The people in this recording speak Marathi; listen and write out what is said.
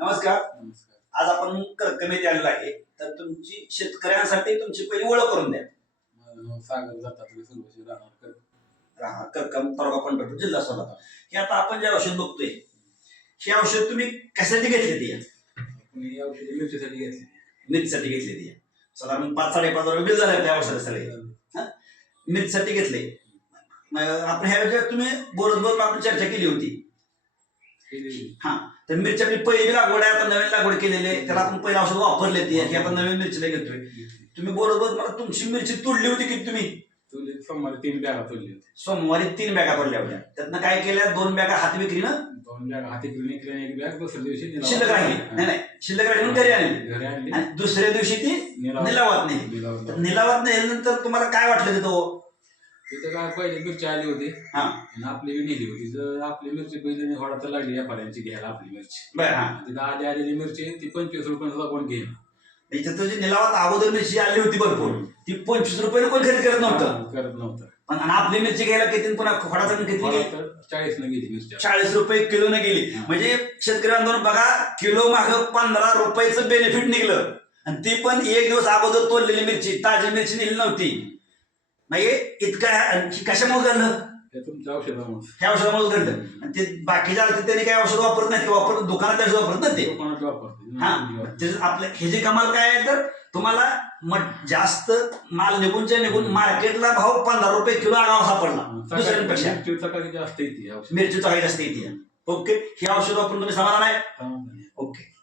नमस्कार. नमस्कार. आज आपण करकमेत आलेलो आहे. तर तुमची शेतकऱ्यांसाठी तुमची पहिली ओळख करून द्या. माझं नाव सागर जातात सुरवशी राहणार कर. राहा करकम तालुका पंढरपूर जिल्हा सोलापूर. हे आता आपण जे औषध बघतोय हे औषध तुम्ही कशासाठी घेतले ती? आपण ही औषधी मिरचीसाठी घेतली. मिरचीसाठी घेतली ती. चला मग 5-5.5 रुपये बिल झाले त्या औषध सगळे. मिरचीसाठी घेतले. आपण ह्या वेळेस तुम्ही बोलत आपण चर्चा केली होती. हा तर मिरची आपली पहिली लागवड आहे, आता नवीन लागवड केलेली आहे, त्याला आपण पहिलं औषध वापरले ती हे आपण नवीन मिरचीला घेतोय. तुम्ही बरोबर मला तुमची मिरची तोडली होती की तुम्ही सोमवारी 3 बॅगा तोडली होती. सोमवारी 3 बॅगा तोडल्या होत्या. त्यातनं काय केल्या 2 बॅगा हाती विक्रीनं 2 बॅगा हाती घेऊन एक बॅग दुसऱ्या दिवशी शिल्लक राहिली. नाही शिल्लक राहिली घरी आणली आणि दुसऱ्या दिवशी ती निलावात नाही. निलावात नेल्यानंतर तुम्हाला काय वाटलं तिथं काय पहिले मिरची आली होती आपली नेली होती. जर आपली मिरची पहिली होडा तर लागली व्यापाऱ्यांची घ्यायला आपली मिरची. तिथं आलेली मिरची ती 25 रुपये सुद्धा कोण घेईन. इथं तुझी निलावात अगोदर मिरची आली होती भरपूर, ती 25 रुपये कोण खरेदी करत नव्हतं. पण आपली मिरची घ्यायला किती पुन्हा खोडाचा किती 40 न गेली मिरची. 40 रुपये किलो न गेली. म्हणजे शेतकरी आंदोलन बघा, किलो माग 15 रुपयाचं बेनिफिट निघलं आणि ती पण एक दिवस अगोदर तोडलेली मिरची, ताजी मिरची नेली नव्हती. म्हणजे इतकं कशामुळे घडलं? तुमच्या औषधामुळे. ह्या औषधामुळे घडलं. आणि ते बाकीच्या त्यांनी काही औषध वापरत नाही, वापरत दुकानात औषध वापरत नाही ते. आपलं हे जे कमाल काय आहे तर तुम्हाला जास्त माल निघून मार्केटला भाव 15 रुपये किलो आगाव सापडला दुसऱ्यांपेक्षा. मिरचीचा काही जास्त येते. मिरचीचा काही जास्त येते. ओके, हे औषध वापरून तुम्ही समाधान आहे? ओके.